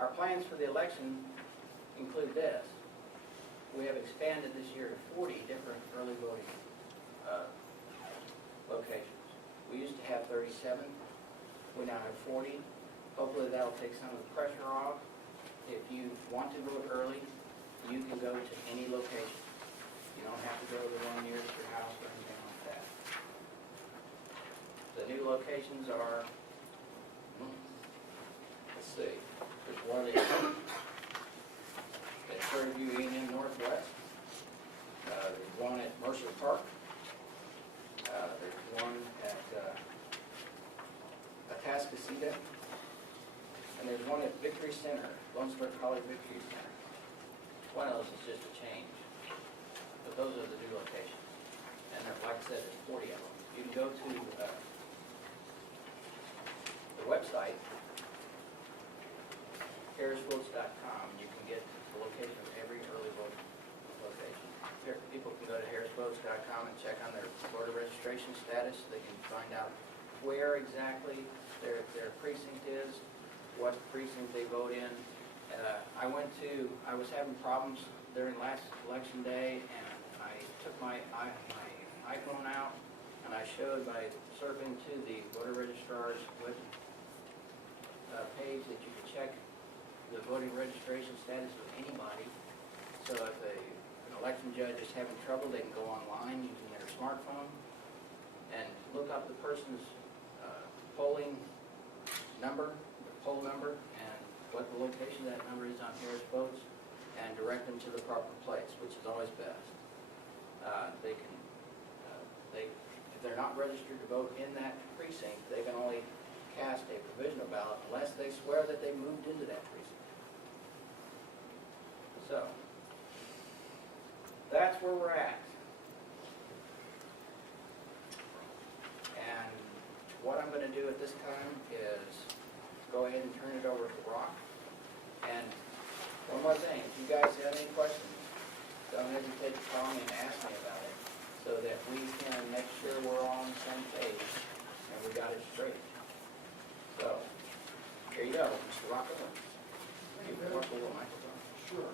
Our plans for the election include this. We have expanded this year to 40 different early voting locations. We used to have 37. We now have 40. Hopefully that'll take some of the pressure off. If you want to vote early, you can go to any location. You don't have to go to the one nearest your house or anything like that. The new locations are, let's see, there's one at Fairview Union Northwest. There's one at Mercer Park. There's one at Atascocita. And there's one at Victory Center, Lone Star College Victory Center. One of those is just a change. But those are the new locations. And like I said, there's 40 of them. You can go to the website, harrisvotes.com. You can get the location of every early vote location. People can go to harrisvotes.com and check on their voter registration status. They can find out where exactly their precinct is, what precinct they vote in. I was having problems during last election day, and I took my iPhone out, and I showed by surfing to the voter registrar's web page that you can check the voting registration status of anybody. So if an election judge is having trouble, they can go online using their smartphone and look up the person's polling number, the poll number, and what the location of that number is on Harris Votes, and direct them to the proper place, which is always best. If they're not registered to vote in that precinct, they can only cast a provisional ballot unless they swear that they moved into that precinct. So, that's where we're at. And what I'm going to do at this time is go ahead and turn it over to Rock. And one more thing, if you guys have any questions, don't hesitate to call me and ask me about it so that we can make sure we're all on the same page and we got it straight. So, here you go, Mr. Rock Owens. You can work a little microphone. Sure.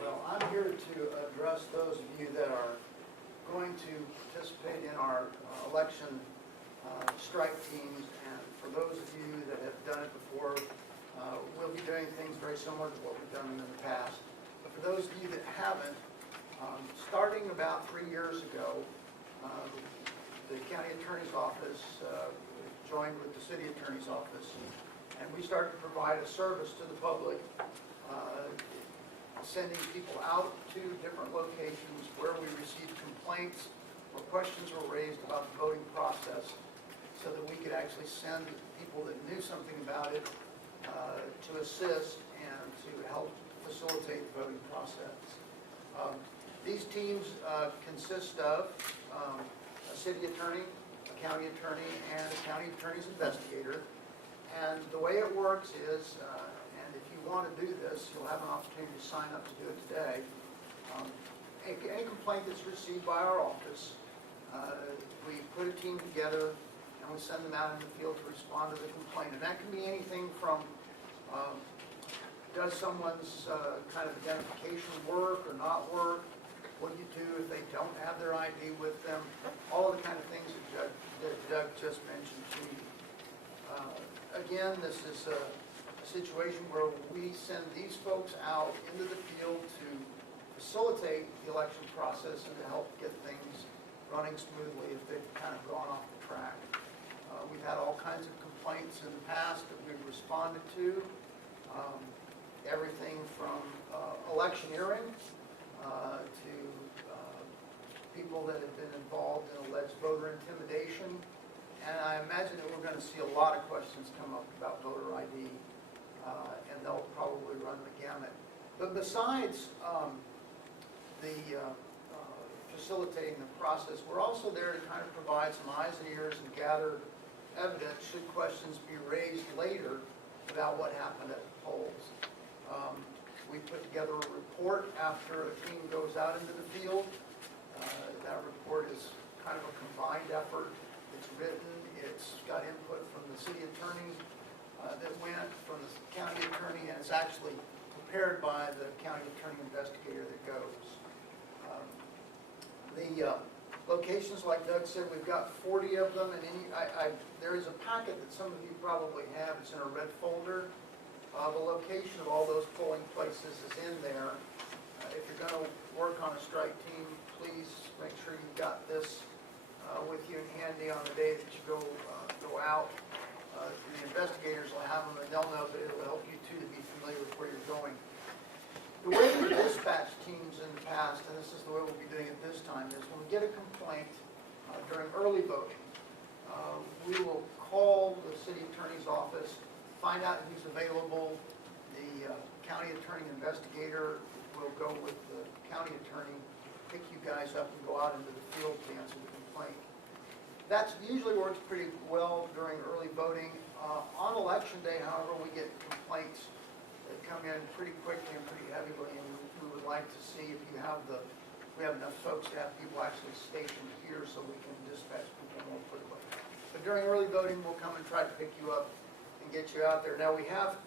Well, I'm here to address those of you that are going to participate in our election strike teams, and for those of you that have done it before, we'll be doing things very similar to what we've done in the past. But for those of you that haven't, starting about 3 years ago, the county attorney's office joined with the city attorney's office, and we started to provide a service to the public, sending people out to different locations where we received complaints or questions were raised about the voting process, so that we could actually send people that knew something about it to assist and to help facilitate the voting process. These teams consist of a city attorney, a county attorney, and a county attorney's investigator. And the way it works is, and if you want to do this, you'll have an opportunity to sign up to do it today. Any complaint that's received by our office, we put a team together and we send them out in the field to respond to the complaint. And that can be anything from, does someone's kind of identification work or not work? What do you do if they don't have their ID with them? All the kind of things that Doug just mentioned to you. Again, this is a situation where we send these folks out into the field to facilitate the election process and to help get things running smoothly if they've kind of gone off the track. We've had all kinds of complaints in the past that we've responded to. Everything from electioneering to people that have been involved in alleged voter intimidation. And I imagine that we're going to see a lot of questions come up about voter ID, and they'll probably run the gamut. But besides facilitating the process, we're also there to kind of provide some eyes and ears and gather evidence should questions be raised later about what happened at the polls. We put together a report after a team goes out into the field. That report is kind of a combined effort. It's written, it's got input from the city attorney that went, from the county attorney, and it's actually prepared by the county attorney investigator that goes. The locations, like Doug said, we've got 40 of them, and there is a packet that some of you probably have. It's in a red folder. The location of all those polling places is in there. If you're going to work on a strike team, please make sure you've got this with you and handy on the day that you go out. The investigators will have them, and they'll know that it will help you too to be familiar with where you're going. The way we dispatch teams in the past, and this is the way we'll be doing it this time, is when we get a complaint during early voting, we will call the city attorney's office, find out who's available. The county attorney investigator will go with the county attorney, pick you guys up and go out into the field to answer the complaint. That usually works pretty well during early voting. On election day, however, we get complaints that come in pretty quickly and pretty heavily, and we would like to see if we have enough folks to have people actually stationed here so we can dispatch people more quickly. But during early voting, we'll come and try to pick you up and get you out there. Now, we have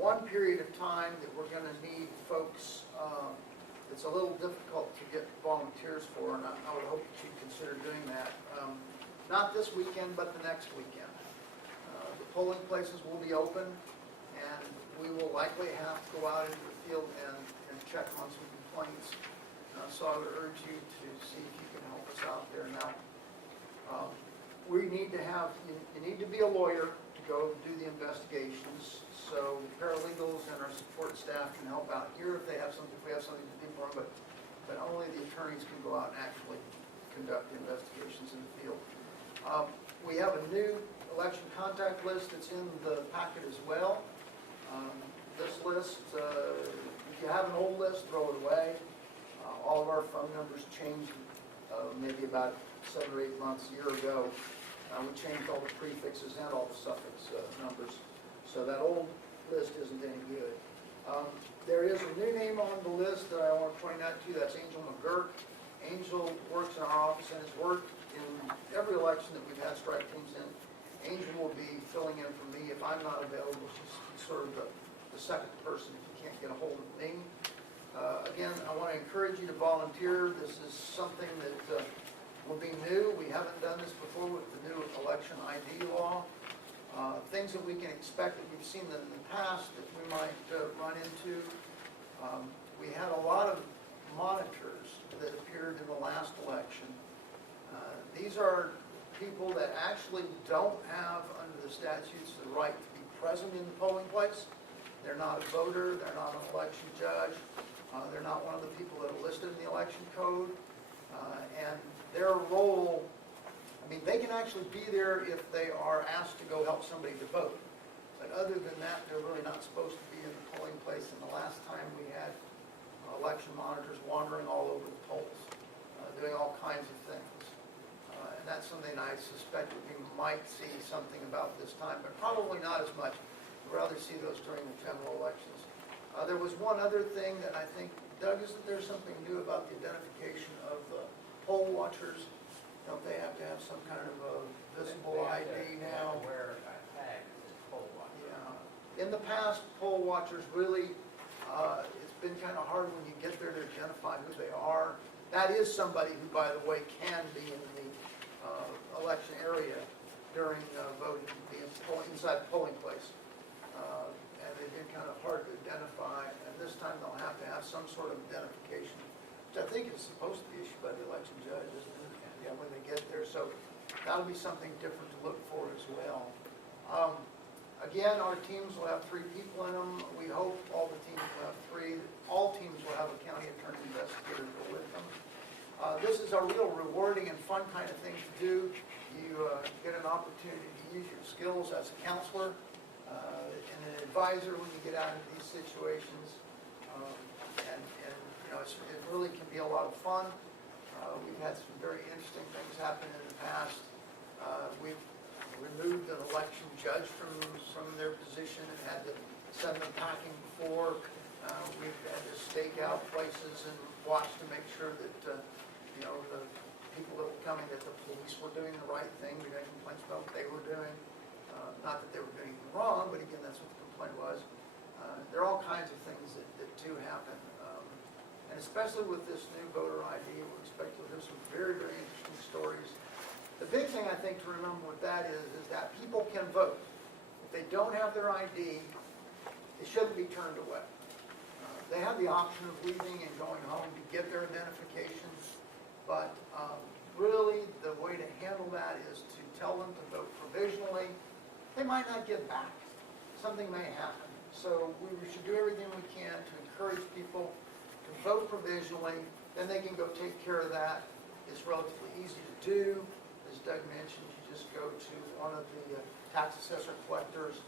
one period of time that we're going to need folks. It's a little difficult to get volunteers for, and I would hope that you'd consider doing that. Not this weekend, but the next weekend. The polling places will be open, and we will likely have to go out into the field and check on some complaints. So I would urge you to see if you can help us out there. Now, we need to have, you need to be a lawyer to go do the investigations. So paralegals and our support staff can help out here if we have something to do for them, but only the attorneys can go out and actually conduct the investigations in the field. We have a new election contact list that's in the packet as well. This list, if you have an old list, throw it away. All of our phone numbers changed maybe about 7 or 8 months, a year ago. We changed all the prefixes and all the suffix numbers. So that old list isn't any good. There is a new name on the list that I want to point out to you. That's Angel McGurk. Angel works in our office and has worked in every election that we've had strike teams in. Angel will be filling in for me if I'm not available. She's sort of the second person if you can't get a hold of me. Again, I want to encourage you to volunteer. This is something that will be new. We haven't done this before with the new election ID law. Things that we can expect that we've seen in the past that we might run into. We had a lot of monitors that appeared in the last election. These are people that actually don't have, under the statutes, the right to be present in the polling place. They're not a voter, they're not an election judge, they're not one of the people that are listed in the election code, and their role, I mean, they can actually be there if they are asked to go help somebody to vote. But other than that, they're really not supposed to be in the polling place. And the last time we had election monitors wandering all over the polls, doing all kinds of things. And that's something I suspect that we might see something about this time, but probably not as much. We'd rather see those during the general elections. There was one other thing that I think, Doug, isn't there something new about the identification of poll watchers? Don't they have to have some kind of a visible ID now? Wear a tag that says poll watcher. Yeah. In the past, poll watchers really, it's been kind of hard when you get there to identify who they are. That is somebody who, by the way, can be in the election area during voting, be inside the polling place. And they've been kind of hard to identify. And this time they'll have to have some sort of identification, which I think is supposed to be issued by the election judge, isn't it? Yeah, when they get there. So that'll be something different to look for as well. Again, our teams will have 3 people in them. We hope all the teams will have 3. All teams will have a county attorney investigator go with them. This is a real rewarding and fun kind of thing to do. You get an opportunity to use your skills as a counselor and an advisor when you get out into these situations. And, it really can be a lot of fun. We've had some very interesting things happen in the past. We've removed an election judge from their position and had to send them packing before. We've had to stake out places and watch to make sure that, the people that were coming, that the police were doing the right thing. We had complaints about what they were doing. Not that they were doing anything wrong, but again, that's what the complaint was. There are all kinds of things that do happen. And especially with this new voter ID, we expect to hear some very, very interesting stories. The big thing I think to remember with that is that people can vote. If they don't have their ID, it shouldn't be turned away. They have the option of leaving and going home to get their identifications, but really the way to handle that is to tell them to vote provisionally. They might not get back. Something may happen. So we should do everything we can to encourage people to vote provisionally. Then they can go take care of that. It's relatively easy to do. As Doug mentioned, you just go to one of the tax assessor collectors'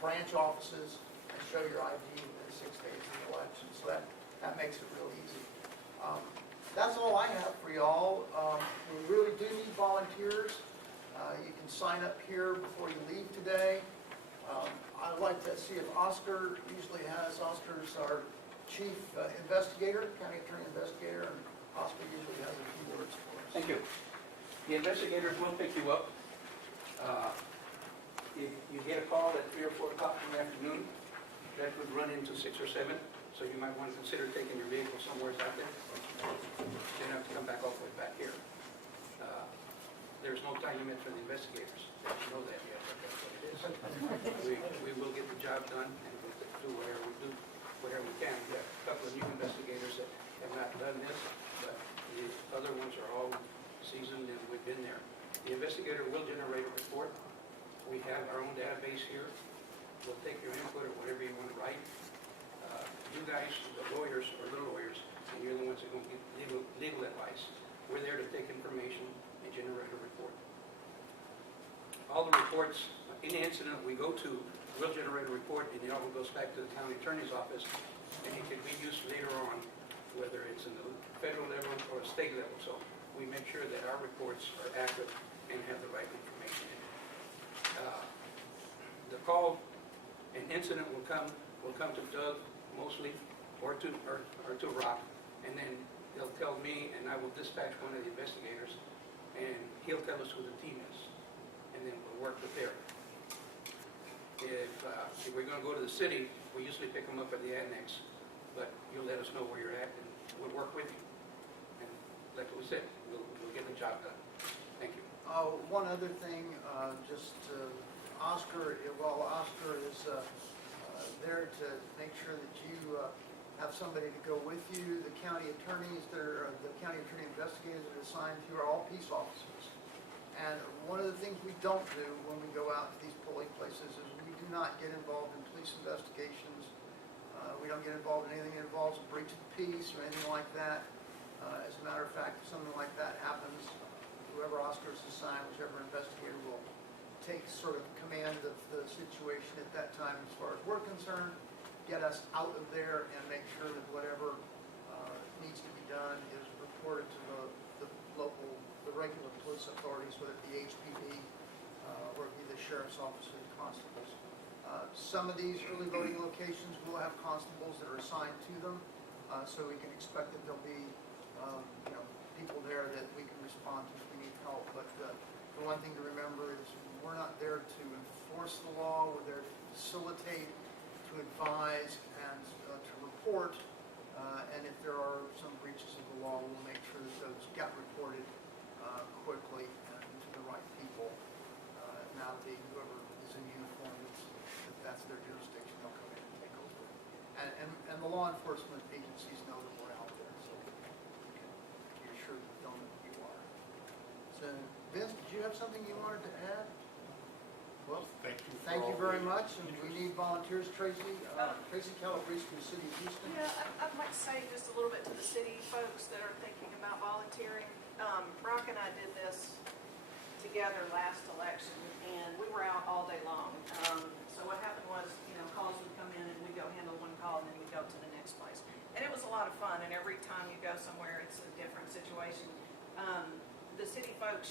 branch offices and show your ID within 6 days of the election. So that makes it real easy. That's all I have for y'all. We really do need volunteers. You can sign up here before you leave today. I'd like to see if Oscar's our chief investigator, county attorney investigator, and Oscar usually has a few words for us. Thank you. The investigators will pick you up. If you get a call at 3 or 4 o'clock in the afternoon, that would run into 6 or 7, so you might want to consider taking your vehicle somewhere out there. You don't have to come back all the way back here. There's no time limit for the investigators. You know that yet, but that's what it is. We will get the job done, and we'll do whatever we can. We have a couple of new investigators that have not done this, but the other ones are all seasoned and we've been there. The investigator will generate a report. We have our own database here. We'll take your input or whatever you want to write. You guys, the lawyers, are the lawyers, and you're the ones that are going to give legal advice. We're there to take information and generate a report. All the reports, any incident we go to, we'll generate a report, and it all goes back to the county attorney's office, and it can be used later on, whether it's in the federal level or state level. So we make sure that our reports are accurate and have the right information in it. The call, an incident will come to Doug mostly, or to Rock, and then they'll tell me, and I will dispatch one of the investigators, and he'll tell us who the team is, and then we'll work with there. If we're going to go to the city, we usually pick them up at the annex, but you'll let us know where you're at, and we'll work with you. And like we said, we'll get the job done. Thank you. One other thing, Oscar is there to make sure that you have somebody to go with you. The county attorneys, the county attorney investigators that are assigned to you are all peace officers. And one of the things we don't do when we go out to these polling places is we do not get involved in police investigations. We don't get involved in anything that involves a breach of peace or anything like that. As a matter of fact, if something like that happens, whoever Oscar is assigned, whichever investigator will take sort of command of the situation at that time as far as we're concerned, get us out of there and make sure that whatever needs to be done is reported to the regular police authorities, whether it be HPD or it be the sheriff's office or the constables. Some of these early voting locations will have constables that are assigned to them, so we can expect that there'll be people there that we can respond to if we need help. But the one thing to remember is we're not there to enforce the law. We're there to facilitate, to advise, and to report. And if there are some breaches of the law, we'll make sure that those get reported quickly and to the right people. Now, whoever is in uniform, that's their jurisdiction. They'll come in and take over. And the law enforcement agencies know that we're out there, so you can be assured that they'll know who you are. So, Vince, did you have something you wanted to add? Well, thank you very much, and we need volunteers. Tracy Calabrese from the City of Houston. Yeah, I'd like to say just a little bit to the city folks that are thinking about volunteering. Brock and I did this together last election, and we were out all day long. So what happened was, calls would come in, and we'd go handle one call, and then we'd go fun, and every time you go somewhere, it's a different situation. The city folks,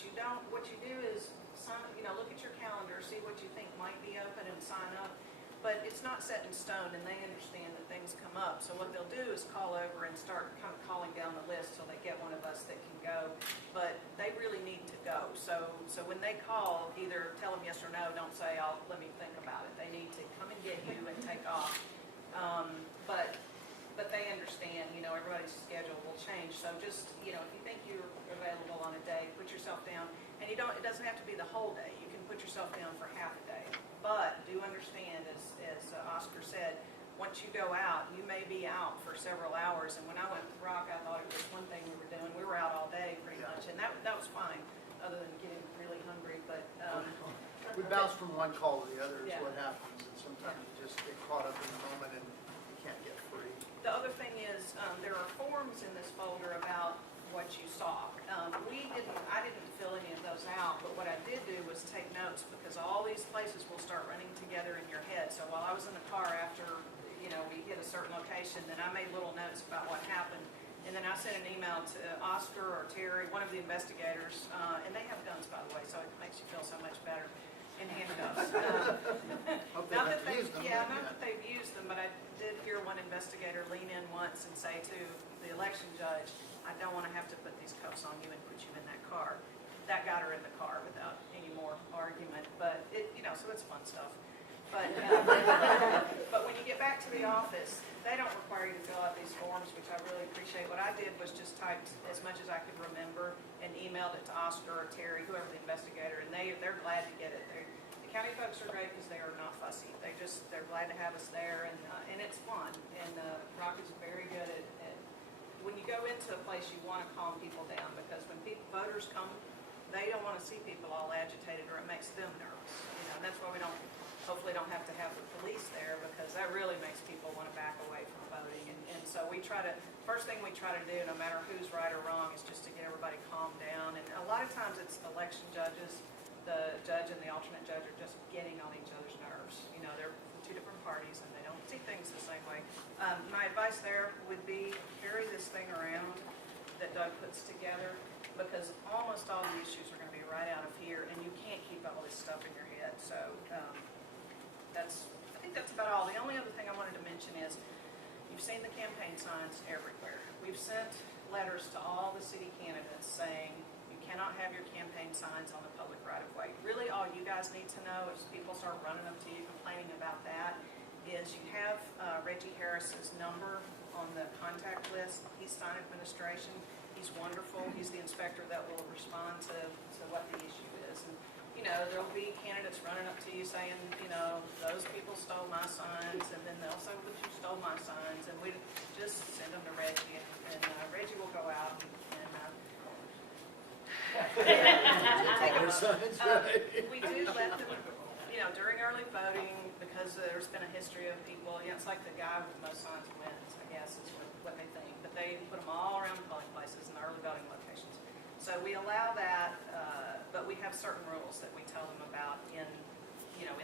what you do is sign, look at your calendar, see what you think might be open and sign up. But it's not set in stone, and they understand that things come up. So what they'll do is call over and start kind of calling down the list till they get one of us that can go. But they really need to go. So when they call, either tell them yes or no. Don't say, let me think about it. They need to come and get you and take off. But they understand, everybody's schedule will change. So just, if you think you're available on a day, put yourself down. And it doesn't have to be the whole day. You can put yourself down for half a day. But do understand, as Oscar said, once you go out, you may be out for several hours. And when I went to Rock, I thought it was one thing we were doing. We were out all day pretty much, and that was fine, other than getting really hungry. But We bounce from one call to the other is Yeah. what happens, and sometimes you just get caught up in the moment and you can't get free. the other thing is, there are forms in this folder about what you saw. I didn't fill any of those out, but what I did do was take notes, because all these places will start running together in your head. So while I was in the car after, we hit a certain location, then I made little notes about what happened. And then I sent an email to Oscar or Terry, one of the investigators, and they have guns, by the way, so it makes you feel so much better, and handcuffs. Hope they Not haven't that they've, used them, yeah, but not that they've used them, but I did hear one investigator lean in once and say to the election judge, I don't want to have to put these cuffs on you and put you in that car. That got her in the car without any more argument, but so it's fun stuff. But when you get back to the office, they don't require you to fill out these forms, which I really appreciate. What I did was just typed as much as I could remember and emailed it to Oscar or Terry, whoever the investigator, and they're glad to get it. The county folks are great because they are not fussy. They're glad to have us there, and it's fun. And Rock is very good at when you go into a place, you want to calm people down, because when voters come, they don't want to see people all agitated, or it makes them nervous. That's why we hopefully don't have to have the police there, because that really makes people want to back away from voting. And so first thing we try to do, no matter who's right or wrong, is just to get everybody calmed down. And a lot of times it's election judges. The judge and the alternate judge are just getting on each other's nerves. They're from two different parties, and they don't see things the same way. My advice there would be carry this thing around that Doug puts together, because almost all the issues are going to be right out of here, and you can't keep all this stuff in your head. So I think that's about all. The only other thing I wanted to mention is, you've seen the campaign signs everywhere. We've sent letters to all the city candidates saying you cannot have your campaign signs on the public right-of-way. Really, all you guys need to know, is people start running up to you complaining about that, is you have Reggie Harris's number on the contact list. He's sign administration. He's wonderful. He's the inspector that will respond to what the issue is. And there'll be candidates running up to you saying, those people stole my signs, and then they'll say, well, you stole my signs, and we just send them to Reggie, and Reggie will go out and take them up. We do let them, during early voting, because there's been a history of people, it's like the guy with the most signs wins, I guess, is what they think. But they put them all around polling places and the early voting locations. So we allow that, but we have certain rules that we tell them about in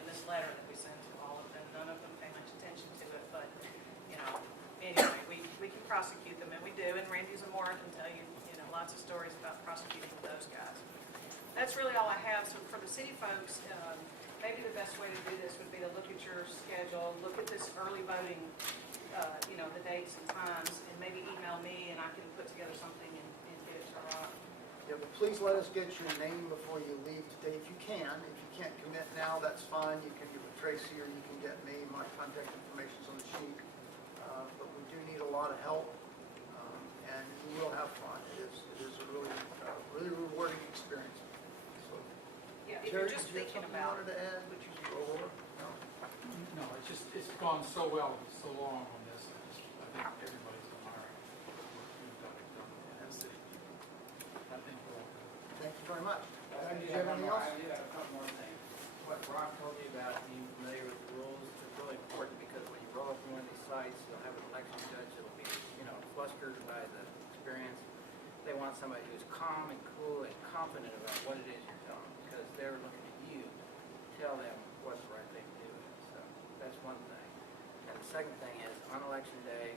this letter that we send to all of them. None of them pay much attention to it, but, anyway, we can prosecute them, and we do. And Randy Zamora can tell you, lots of stories about prosecuting those guys. That's really all I have. So for the city folks, maybe the best way to do this would be to look at your schedule, look at this early voting, the dates and times, and maybe email me, and I can put together something and get it to Rob. Yeah, but please let us get your name before you leave today, if you can. If you can't commit now, that's fine. You can get with Tracy, or you can get me. My contact information's on the sheet. But we do need a lot of help, and you will have fun. It is a really rewarding experience. So, Yeah, if Terry, you're just did you have thinking something you about wanted to add that you go over? No? No, it's gone so well, so long on this. I think everybody's admiring what we've done. That's it. I think we're all good. Thank you very much. I Did you have anything else? I do have a couple more things. What Rob told you about being familiar with the rules is really important, because when you roll up in one of these sites, you'll have an election judge that'll be, flustered by the experience. They want somebody who's calm and cool and confident about what it is you're telling them, because they're looking at you to tell them what's the right thing to do. So that's one thing. And the second thing is, on election day,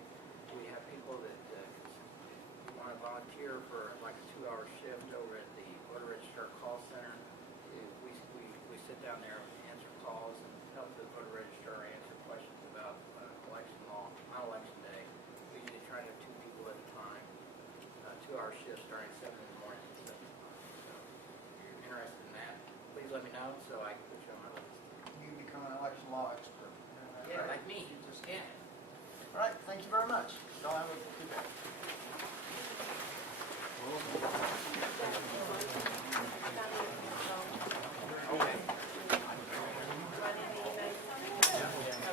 we have people that want to volunteer for like a 2-hour shift over at the voter registrar call center. We sit down there and answer calls and help the voter registrar answer questions about election law on election day. We usually try to have 2 people at a time, 2-hour shifts starting at 7 in the morning. So if you're interested in that, please let me know so I can put you on my list. You become an election law expert. Yeah, like me. Yeah. All right, thank you very much.